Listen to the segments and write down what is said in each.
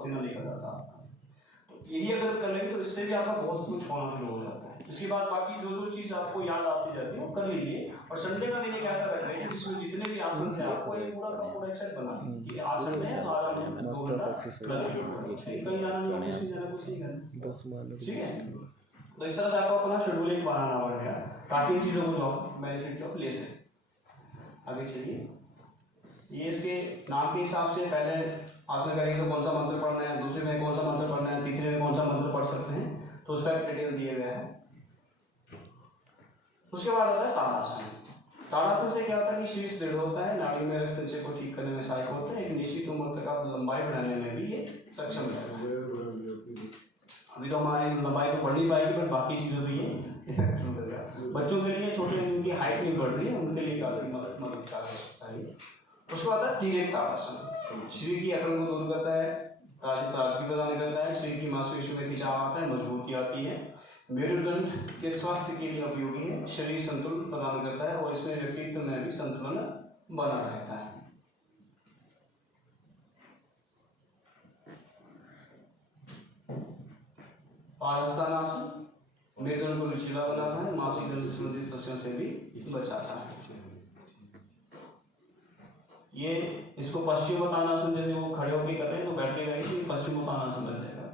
पसीना निकल जाता है। यही अगर कर लेंगे तो इससे भी आपका बहुत कुछ होना शुरू हो जाता है। इसके बाद बाकी जो चीज आपको याद आती जाती है वो कर लीजिए। और संडे का दिन एक ऐसा रख लीजिए जिसमें जितने भी आसन है आपको एक पूरा का पूरा एक्सरसाइज बना लीजिए। आसन में आराम में 2 घंटा कहीं जाना नहीं, ऑफिस नहीं जाना, कुछ नहीं करना, ठीक है। तो इस तरह से आपको अपना शेड्यूलिंग बनाना पड़ेगा ताकि इन चीजों को बेनिफिट जो ले सके। आगे चलिए, ये इसके नाम के हिसाब से पहले आसन करेंगे तो कौन सा मंत्र पढ़ना है, दूसरे में कौन सा मंत्र पढ़ना है, तीसरे में कौन सा मंत्र पढ़ सकते हैं, तो उसका डिटेल दिए गए हैं। उसके बाद आता है ताड़ासन। ताड़ासन से क्या होता है कि शीर्ष दृढ़ होता है, नाड़ी में रक्त संचय को ठीक करने में सहायक होता है, एक निश्चित उम्र तक आप लंबाई बढ़ाने में भी ये सक्षम रहता है। अभी तो हमारी लंबाई तो बढ़ नहीं पाएगी पर बाकी चीजों में ये इफेक्ट शुरू करेगा। बच्चों के लिए, छोटे जिनकी हाइट नहीं बढ़ रही है उनके लिए काफी मददगार हो सकता है। उसके बाद है तिर्यक ताड़ासन। शरीर की अकड़ को दूर करता है, ताजगी प्रदान करता है, शरीर की मांसपेशियों में खिंचाव आता है, मजबूती आती है, मेरुदंड के स्वास्थ्य के लिए उपयोगी है, शरीर संतुलन प्रदान करता है और इसमें व्यक्तित्व में भी संतुलन बना रहता है। पादासन मेरुदंड को लचीला बनाता है, मासिक दर्द संबंधित समस्याओं से भी बचाता है। ये इसको पश्चिमोत्तानासन, जैसे वो खड़े होकर कर रहे हैं तो बैठ के करेंगे तो पश्चिमोत्तानासन बन जाएगा।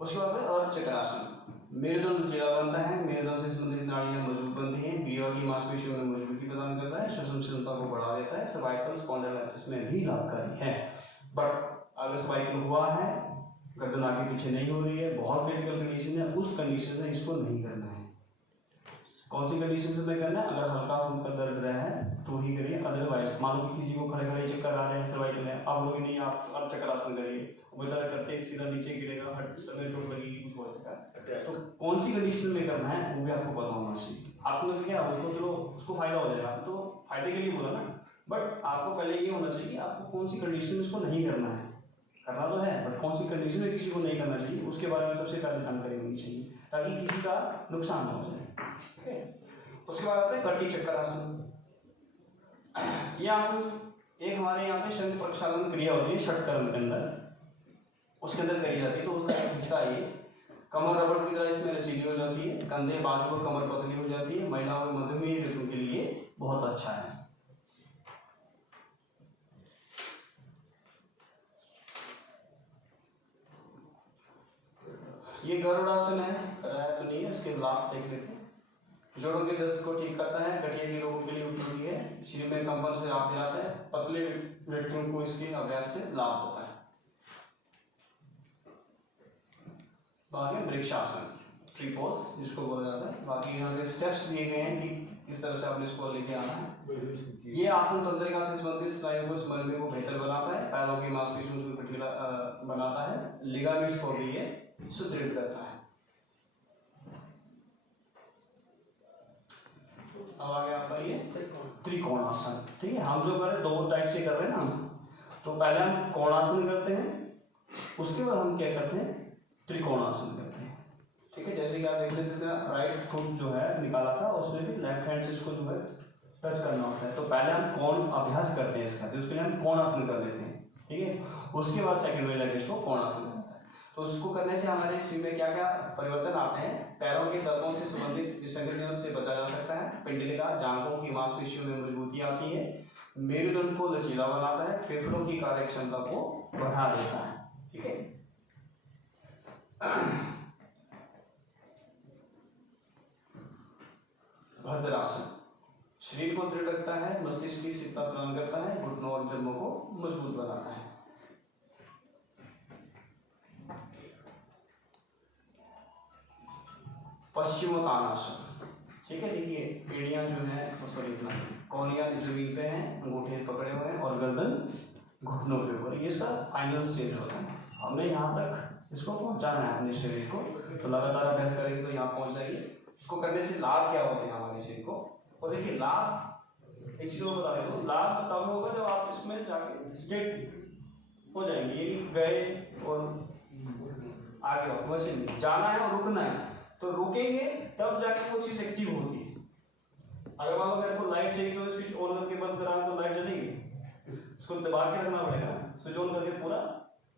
उसके बाद है अर्ध चक्रासन। मेरुदंड लचीला बनता है, मेरुदंड से संबंधित नाड़ियां मजबूत बनती हैं, ग्रीवा की मांसपेशियों में मजबूती प्रदान करता है, श्वसन क्षमता को बढ़ा देता है, सर्वाइकल स्पॉन्डिलाइटिस में भी लाभकारी है। बट अगर सर्वाइकल हुआ है, गर्दन आगे पीछे नहीं हो रही है, बहुत क्रिटिकल कंडीशन है, उस कंडीशन में इसको नहीं करना है। कौन सी कंडीशन से करना है? अगर हल्का फुल्का दर्द रहा है तो ही करिए, अदरवाइज मान लो कि किसी को खड़े खड़े चक्कर आ रहे हैं, सर्वाइकल है, आप लोग नहीं, आप अब चक्रासन करिए, बेचारा करते सीधा नीचे गिरेगा, हट समय चोट लगेगी, कुछ हो सकता है। तो कौन सी कंडीशन में करना है वो भी आपको पता होना चाहिए। आपको क्या उसको चलो उसको फायदा हो जाएगा, तो फायदे के लिए बोला ना, बट आपको पहले ये होना चाहिए कि आपको कौन सी कंडीशन में इसको नहीं करना है। करना तो है बट कौन सी कंडीशन में किसी को नहीं करना चाहिए उसके बारे में सबसे पहले जानकारी होनी चाहिए ताकि किसी का नुकसान ना हो जाए। उसके बाद आता है कटी चक्कर आसन। ये आसन एक हमारे यहाँ पे शंख प्रक्षालन क्रिया होती है षटकर्म के अंदर, उसके अंदर करी जाती है। तो उसका एक हिस्सा ये कमर रबड़ की तरह इसमें लचीली हो जाती है, कंधे बाजू और कमर पतली हो जाती है। महिलाओं में मधुमेह रोगियों के लिए बहुत अच्छा है। ये गरुड़ासन है, कराया तो नहीं है, इसके लाभ देख लेते हैं। जोड़ों के दर्द को ठीक करता है, गठिया के लोगों के लिए उपयोगी है, शरीर में कंपन से राहत दिलाता है, पतले व्यक्तियों को इसके अभ्यास से लाभ होता है। बाकी वृक्षासन, ट्री पोज जिसको बोला जाता है। बाकी यहाँ पे स्टेप्स दिए गए हैं कि किस तरह से आपने इसको लेके आना है। ये आसन तंत्रिका से संबंधित स्नायु को स्मरण को बेहतर बनाता है, पैरों की मांसपेशियों को गठीला बनाता है, लिगामेंट्स को भी ये सुदृढ़ करता है। अब आगे आपका ये त्रिकोणासन, ठीक है। हम जो कर रहे हैं दो टाइप से कर रहे हैं ना, तो पहले हम कोणासन करते हैं, उसके बाद हम क्या करते हैं त्रिकोणासन करते हैं, ठीक है। जैसे कि आप देख लेते थे राइट फुट जो है निकाला था, उसमें भी लेफ्ट हैंड से इसको जो है टच करना होता है। तो पहले हम कोण अभ्यास करते हैं इसका, तो उसके लिए हम कोणासन कर लेते हैं, ठीक है। उसके बाद सेकंड में लगे इसको कोणासन करता है। तो उसको करने से हमारे शरीर में क्या क्या परिवर्तन आते हैं? पैरों के तर्कों से संबंधित विसंगतियों से बचा जा सकता है, पिंडलिका जांघों की मांसपेशियों में मजबूती आती है, मेरुदंड को लचीला बनाता है, फेफड़ों की कार्य क्षमता को बढ़ा देता है, ठीक है। भद्रासन शरीर को दृढ़ रखता है, मस्तिष्क की स्थिरता प्रदान करता है, घुटनों और जबड़ों को मजबूत बनाता है। पश्चिमोत्तानासन, ठीक है। देखिए एड़ियां जो है उसको लिखना, कौनियां जमीन पे हैं, अंगूठे पकड़े हुए हैं और गर्दन घुटनों के ऊपर, ये सब फाइनल स्टेज होता है। हमें यहाँ तक इसको पहुँचाना है अपने शरीर को, तो लगातार अभ्यास करेंगे तो यहाँ पहुँच जाएंगे। इसको करने से लाभ क्या होते हैं हमारे शरीर को? और देखिए लाभ एक चीज बता रहे हो, लाभ तब होगा जब आप इसमें जाके स्टेट हो जाएंगे। ये गए और आगे वैसे नहीं जाना है और रुकना है, तो रुकेंगे तब जाके वो चीज एक्टिव होती है। अगर मान लो मेरे को लाइट चाहिए तो स्विच ऑन करके बंद कराना तो लाइट जलेगी, उसको दबा के रखना पड़ेगा, स्विच ऑन करके पूरा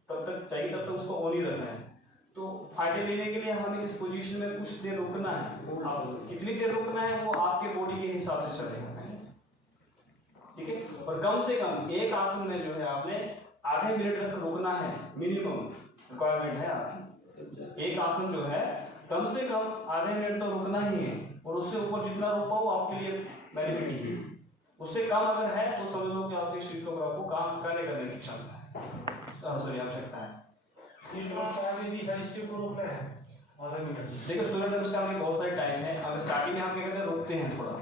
तब तक चाहिए तब नहीं रख रहे हैं, तो फायदे लेने के लिए हमें इस पोजीशन में कुछ देर रुकना है। आप कितनी देर रुकना है वो आपके बॉडी के हिसाब से चलेगा, ठीक है। और कम से कम एक आसन में जो है आपने आधे मिनट तक रुकना है, मिनिमम रिक्वायरमेंट है आपकी। एक आसन जो है कम से कम आधे मिनट तो रुकना ही है, और उससे ऊपर जितना रुक पाओ आपके लिए बेनिफिट ही है। उससे कम अगर है तो समझ लो कि आपके शरीर को आपको काम करने की क्षमता है, सॉरी आवश्यकता है। नमस्कार में भी हर स्टेप को रोकना है आधा मिनट। देखो सूर्य नमस्कार में बहुत सारे टाइम है। अगर स्टार्टिंग में हम क्या करते हैं, रोकते हैं थोड़ा,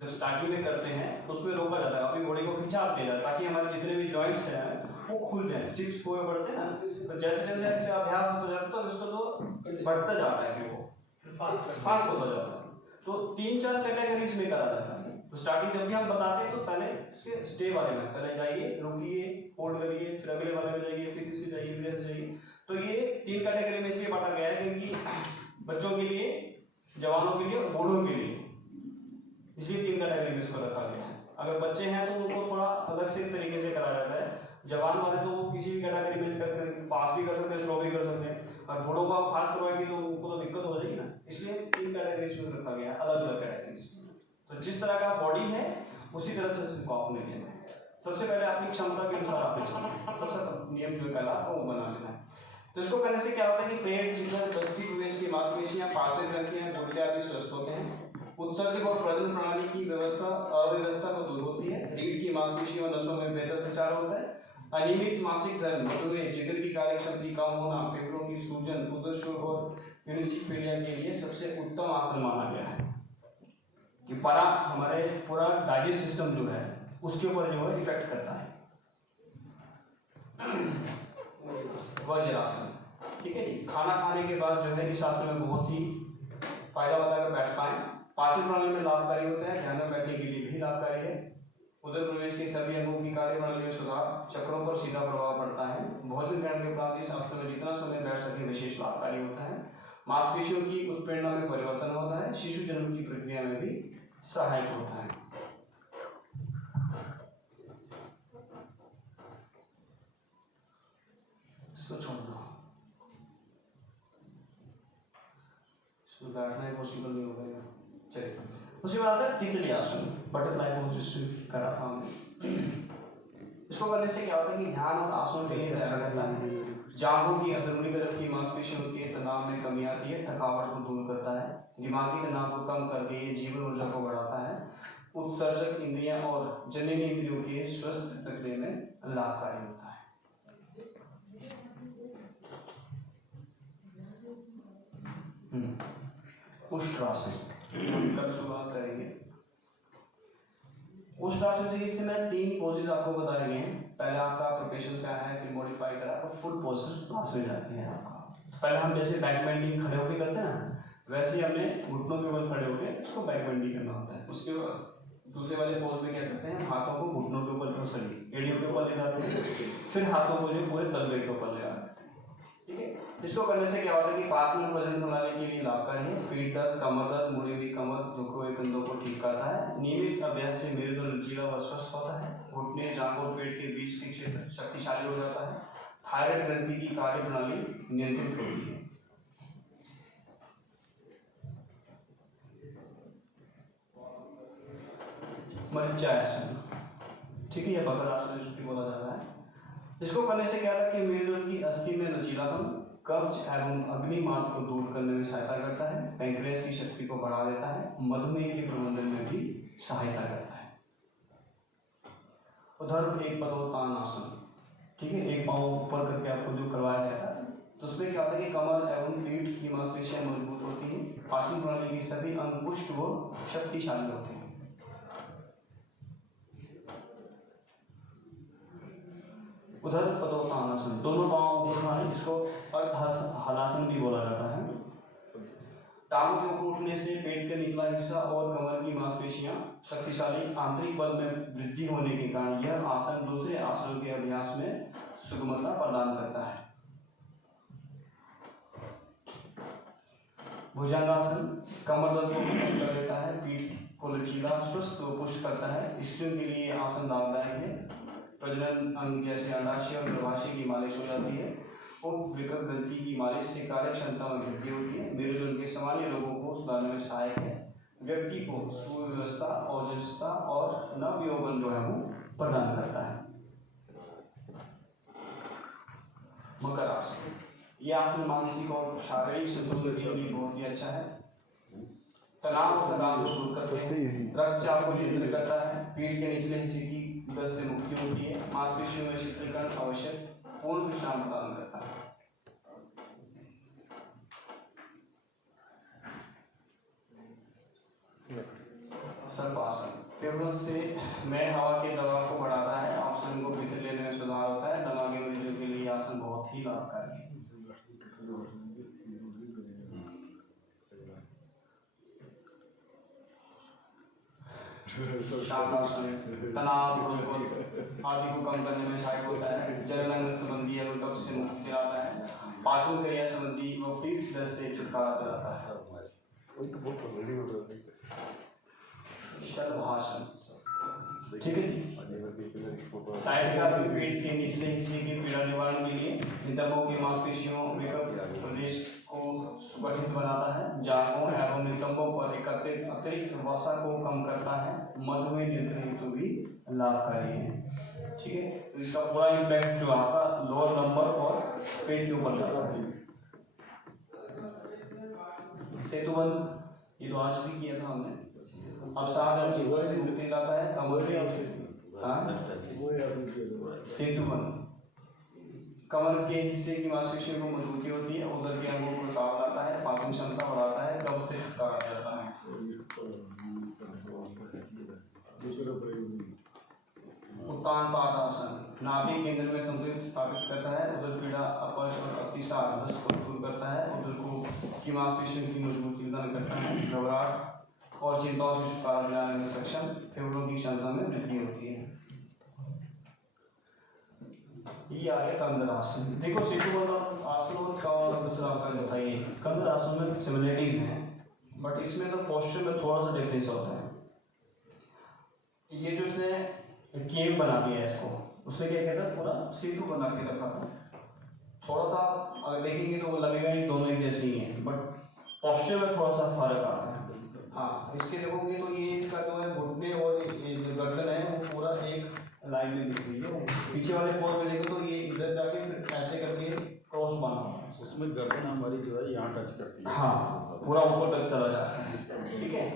जब स्टार्टिंग में करते हैं तो उसमें रोका जाता है, अपनी बॉडी को खिंचाव दिया जाता है ताकि हमारे जितने भी जॉइंट्स हैं वो खुल जाए, स्टिप्स हुए पड़ते हैं ना, तो जैसे जैसे ऐसे अभ्यास होता जाता है तो इसको तो बढ़ता जाता है, फिर वो फास्ट होता जाता है। तो 3-4 कैटेगरीज में करा जाता है। तो स्टार्टिंग जब भी हम बताते हैं तो पहले इसके स्टे वाले में पहले जाइए, रुकिए, होल्ड करिए, फिर अगले वाले में जाइए, फिर किसी जाइए, फिर ऐसे जाइए। तो ये 3 कैटेगरी में इसलिए बांटा गया है क्योंकि बच्चों के लिए, जवानों के लिए और बूढ़ों के लिए, इसलिए 3 कैटेगरी में इसको रखा गया है। अगर बच्चे हैं तो उनको थोड़ा अलग से तरीके से कराया जाता है, जवान वाले तो किसी भी कैटेगरी में कर पास भी कर सकते हैं, स्लो भी कर सकते हैं, और बूढ़ों को आप फास्ट करवाएंगे तो उनको तो दिक्कत हो जाएगी ना, इसलिए 3 कैटेगरीज में रखा गया है, अलग अलग कैटेगरीज। तो जिस तरह का बॉडी है उसी तरह से इसको आपने लेना है। सबसे पहले अपनी क्षमता के अनुसार आपने चलना है, सबसे नियम जो पहला वो बना देना है। तो इसको करने से क्या होता है कि पेट, जिगर, दस्ती प्रवेश की मांसपेशियां, पार्श्व ग्रंथियां, गुर्दे आदि स्वस्थ होते हैं। उत्सर्जक और प्रजनन प्रणाली की अव्यवस्था को दूर होती है। रीढ़ की मांसपेशियों और नसों में बेहतर संचार होता है। अनियमित मासिक धर्म, मधुमेह, जिगर की कार्यक्षमता कम होना, फेफड़ों की सूजन, उदर शोर और यूनिसिफिलिया के लिए सबसे उत्तम आसन माना गया है। कि हमारे पूरा डाइजेस्ट सिस्टम जो है उसके ऊपर जो है इफेक्ट करता है। वज्रासन, ठीक है। खाना खाने के बाद जो है इस आसन में बहुत ही फायदा होता है अगर बैठ पाए। पाचन प्रणाली में लाभकारी होता है, ध्यान में बैठने के लिए भी लाभकारी है। उदर प्रवेश के सभी अंगों की कार्य प्रणाली में सुधार, चक्रों पर सीधा प्रभाव पड़ता है। भोजन ग्रहण के उपरांत इस आसन में जितना समय बैठ सके विशेष लाभकारी होता है। मांसपेशियों की उत्प्रेरणा में परिवर्तन होता है। शिशु जन्म की प्रक्रिया में भी सहायक होता है। इसको छोड़ दो, इसको बैठना पॉसिबल नहीं होगा। चलिए उसके बाद आता है तितली आसन, बटरफ्लाई पोज करा था हमने। इसको करने से क्या होता है कि ध्यान और आसनों के लिए तैयार रहता है। जांघों की अंदरूनी तरफ की मांसपेशियों के तनाव में कमी आती है, थकावट को दूर करता है, दिमागी तनाव को कम करके जीवन ऊर्जा को बढ़ाता है। उत्सर्जक इंद्रियां और जननी इंद्रियों के स्वस्थ प्रक्रिया में लाभकारी होता है। उष्ट्रासन कल शुरुआत करेंगे। उष्ट्रासन से इस समय 3 पोजेस आपको बताए गए हैं। पहला आपका प्रोफेशन क्या है, फिर मॉडिफाई करा और फुल पोस्टर क्लास में जाते हैं आपका। पहले हम जैसे बैक बेंडिंग खड़े होकर करते हैं ना, वैसे ही हमने घुटनों के ऊपर खड़े होकर इसको बैक बेंडिंग करना होता है। उसके बाद दूसरे वाले पोज में क्या करते हैं, हाथों को घुटनों के ऊपर, सॉरी एड़ियों के ऊपर ले जाते हैं, फिर हाथों को जो पूरे तलवे के ऊपर ले जाते हैं, ठीक है। इसको करने से क्या होता है कि पाचन और प्रजनन प्रणाली के लिए लाभकारी है। पेट दर्द, कमर दर्द, मुड़ी हुई कमर, झुके हुए कंधों को ठीक करता है। नियमित अभ्यास से मेरुदंड लचीला व स्वस्थ होता है। घुटने, जांघ और पेट के बीच के क्षेत्र शक्तिशाली हो जाता है। थायराइड ग्रंथि की कार्य प्रणाली नियंत्रित होती है। मज्जासन, ठीक है, यह बकरासन भी बोला जाता है। इसको करने से क्या होता है कि मेरुदंड की अस्थि में लचीलापन, कब्ज एवं अग्निमाद को दूर करने में सहायता करता है। पैंक्रियास की शक्ति को बढ़ा देता है। मधुमेह के प्रबंधन में भी सहायता करता है। उधर एक पदोत्तान आसन, ठीक है, एक पाँव ऊपर करके आपको जो करवाया जाता है, तो उसमें क्या होता है कि कमर एवं पीठ की मांसपेशियां मजबूत होती हैं। पाचन प्रणाली के सभी अंग पुष्ट व शक्तिशाली होते हैं। उधर पदोत्तानासन, दोनों पांव ऊपर उठाने, इसको हलासन भी बोला जाता है। टांगों के ऊपर उठने से पेट का निचला हिस्सा और कमर की मांसपेशियां शक्तिशाली, आंतरिक बल में वृद्धि होने के कारण यह आसन दूसरे आसनों के अभ्यास में सुगमता प्रदान करता है। भुजंगासन कमर दर्द को कम कर देता है, पीठ को लचीला, स्वस्थ व पुष्ट करता है। स्त्रियों के लिए आसन लाभदायक है। प्रजनन अंग जैसे अंडाशय और गर्भाशय की मालिश हो जाती है। फुट विकृत ग्रंथि की मालिश से कार्य क्षमता में वृद्धि होती है। मेरुदंड के सामान्य रोगों को सुधारने में सहायक है। व्यक्ति को सुव्यवस्था, ओजस्वता और नव यौवन जो है वो प्रदान करता है। मकर आसन, ये आसन मानसिक और शारीरिक संतुलन के लिए बहुत ही अच्छा है। तनाव और थकान को दूर करते हैं, रक्तचाप को नियंत्रित करता है, पीठ के निचले हिस्से की दर्द से मुक्ति होती है, मांसपेशियों में शीतलीकरण आवश्यक, पूर्ण विश्राम प्रदान करता है। सर्पासन, फेफड़ों से में हवा के दबाव को बढ़ाता है, ऑक्सीजन को भीतर लेने में सुधार होता है। दमा के मरीजों के लिए आसन बहुत ही लाभकारी है। शाकासन, तनाव आदि को कम करने में सहायक होता है। जनन संबंधी एवं कब्ज से मुक्ति दिलाता है। पाचन क्रिया संबंधी व पीठ दर्द से छुटकारा दिलाता है। शलभासन, ठीक है जी। साइटिका पीठ के निचले हिस्से के पीड़ा निवारण के लिए नितंबों की मांसपेशियों विकृत प्रदेश को सुगठित बनाता है। जांघों एवं नितंबों पर एकत्रित अतिरिक्त वसा को कम करता है। मधुमेह नियंत्रण हेतु भी लाभकारी है, ठीक है। तो इसका पूरा इम्पैक्ट जो आपका लोअर नंबर और पेट के ऊपर जाता है। सेतुबंध, ये तो आज भी किया था हमने। अब साधारण चीजों से मुक्ति लाता है। कमर के सेतुबंध कमर के हिस्से की मांसपेशियों को मजबूती होती है, उदर के अंगों को साफ लाता है, पाचन क्षमता बढ़ाता है, कब्ज से छुटकारा दिलाता है। उत्तान पादासन, नाभि केंद्र में संतुलन स्थापित करता है, उदर पीड़ा, अपच और अतिसार दस्त को दूर करता है, उदर को की मांसपेशियों की मजबूती प्रदान करता है, घबराहट और चिंताओं से छुटकारा दिलाने में सक्षम, फेफड़ों की क्षमता में वृद्धि होती है। ये आ गया कंदर आसन। देखो सेतुबंध आसन और दूसरा आसन बताइए। कंदर आसन में सिमिलरिटीज हैं, बट इसमें तो पोस्चर में थोड़ा सा डिफरेंस होता है। ये जो इसने केव बना दिया है इसको, उसने क्या कहता है, पूरा सेतु बना के रखा था। थोड़ा सा अगर देखेंगे तो वो लगेगा ये दोनों एक जैसे ही हैं, बट पोस्चर में थोड़ा सा फर्क आता है। हाँ, इसके देखोगे तो ये इसका जो है घुटने और ये जो गर्दन है वो पूरा एक लाइन में दिख रही है। पीछे वाले पोज में देखो तो ये इधर जाके फिर ऐसे करके क्रॉस बना हुआ है। उसमें गर्दन हमारी जो है यहाँ टच करती है। हाँ, पूरा ऊपर तक चला जाता है, ठीक है।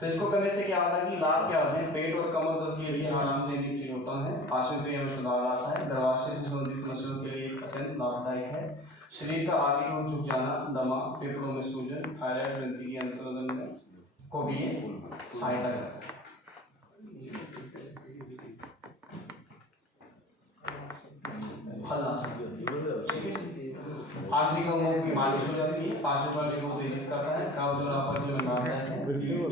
तो इसको करने से क्या होता है कि लाभ क्या होते हैं, पेट और कमर दर्द के लिए आराम देने के लिए होता है, पाचन क्रिया में सुधार आता है, गर्भाशय से संबंधित समस्याओं के लिए अत्यंत लाभदायक है। शरीर का आगे को झुक जाना, दमा, फेफड़ों में सूजन, थायराइड ग्रंथि के अंतर्गत में को भी ये सहायता करता है। हलासन, ठीक है। आंतरिक अंगों की मालिश हो जाती है, पाचन प्रणाली को उत्तेजित करता है, कब्ज और अपच में लाभदायक है,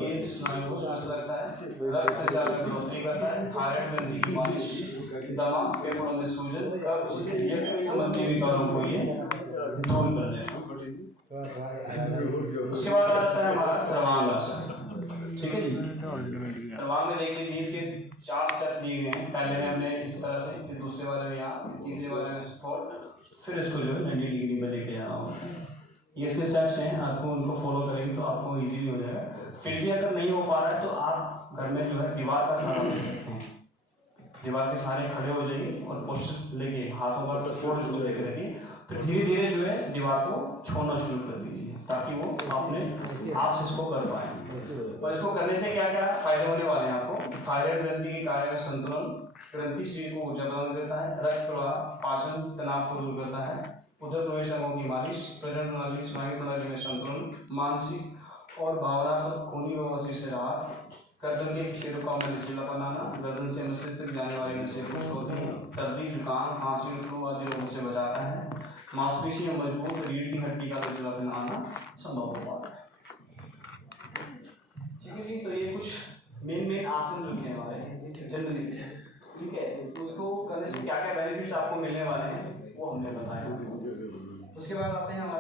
ये स्नायु को स्वस्थ रखता है, रक्त संचार में बढ़ोतरी करता है, थायराइड ग्रंथि की मालिश, दमा, फेफड़ों में सूजन, कब्ज, यकृत संबंधी विकारों को ये दूर कर देता है। उसके बाद आ जाता है हमारा सर्वांगासन, ठीक है जी। सर्वांग में देख लीजिए, इसके 4 स्टेप दिए गए हैं। पहले में हमने इस तरह से, फिर दूसरे वाले में यहाँ, तीसरे वाले में स्पॉट, फिर इसको जो है 90 डिग्री में लेके जाना होगा। ये इसके स्टेप्स हैं, आपको उनको फॉलो करेंगे तो आपको इजीली हो जाएगा। फिर भी अगर नहीं हो पा रहा है तो आप घर में जो है दीवार का सहारा ले सकते हैं। दीवार के सहारे खड़े हो जाइए और पोस्टर लेके हाथों पर सपोर्ट इसको लेकर रखिए, फिर धीरे धीरे जो है दीवार को छोड़ना शुरू कर दीजिए ताकि वो अपने आप से इसको कर पाए। और इसको करने से क्या क्या फायदे होने वाले हैं आपको। थायराइड ग्रंथि के कार्य का संतुलन, ग्रंथि शरीर को ऊर्जा प्रदान करता है, रक्त प्रवाह, पाचन तनाव को दूर करता है, उदर प्रवेश अंगों की मालिश, प्रजनन प्रणाली, स्नायु प्रणाली में संतुलन, मानसिक और भावनात्मक खूनी बवासीर से राहत, गर्दन के पीछे रुका में लचीलापन आना, गर्दन से मस्तिष्क तक जाने वाले नसें खुश होती हैं, सर्दी, जुकाम, खांसी, फ्लू आदि रोगों से बचाता है, मांसपेशियां मजबूत, रीढ़ की हड्डी का लचीलापन आना संभव हो पाता है। ठीक है जी, तो ये कुछ मेन आसन लिखने वाले हैं जनरली, ठीक है। तो उसको करने से क्या क्या बेनिफिट्स आपको मिलने वाले हैं वो हमने बताया। उसके बाद आते हैं हमारे